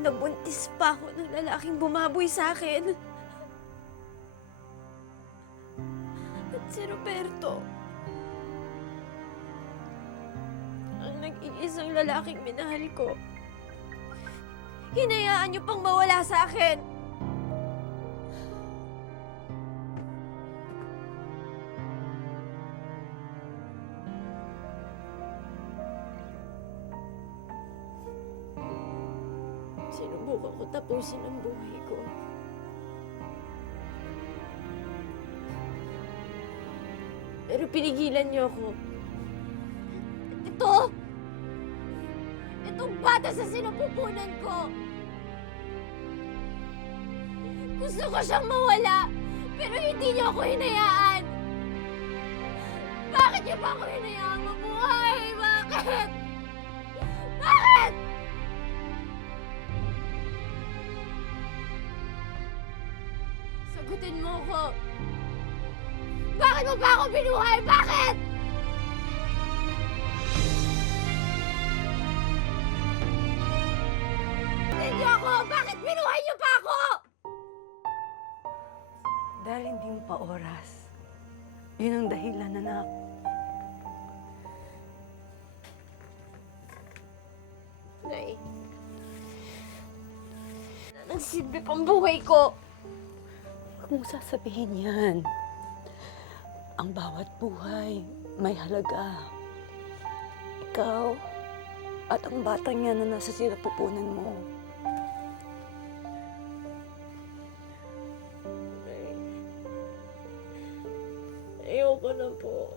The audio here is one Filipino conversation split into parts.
Nabuntis pa ako ng lalaking bumaboy sa akin. At si Roberto, ang nag-iisang lalaking minahal ko, hinayaan niyo pang mawala sa akin. Sinubukan ko tapusin ang buhay ko. Pero pinigilan niyo ako. Ito! Itong bata sa sinupupunan ko! Gusto ko siyang mawala, pero hindi niyo ako hinayaan! Bakit niyo ba ako hinayaan mabuhay? Bakit? Bakit? Sagutin mo ko. Bakit mo ba ako binuhay? Bakit? Sagutin niyo ako! Bakit binuhay niyo pa ako? Dahil hindi mo pa oras. Yun ang dahilan, anak. Nay, nagsilbi pang buhay ko. Huwag mong sasabihin yan. Ang bawat buhay may halaga. Ikaw at ang batang yan na nasa sinapupunan mo. Nay, ayoko na po.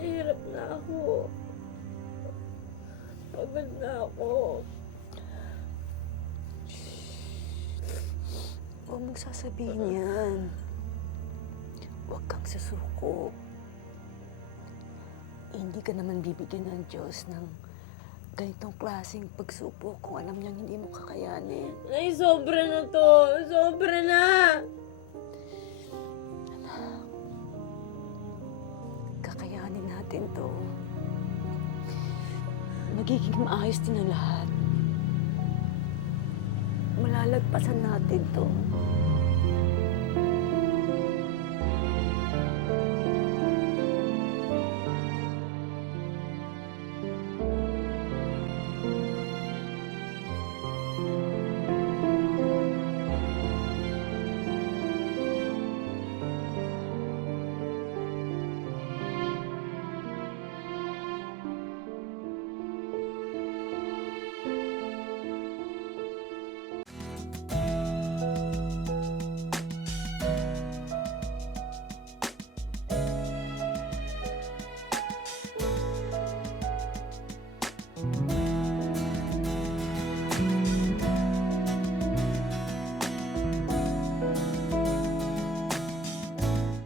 Hirap na ako. Pagod na ako. Huwag mong sasabihin yan. Huwag kang susuko. Hindi ka naman bibigyan ng Diyos ng ganitong klaseng pagsubok kung alam niyang hindi mo kakayanin. Nay, sobra na to. Sobra na. Kakayanin natin to. Magiging maayos din ang lahat. Malalagpasan natin to.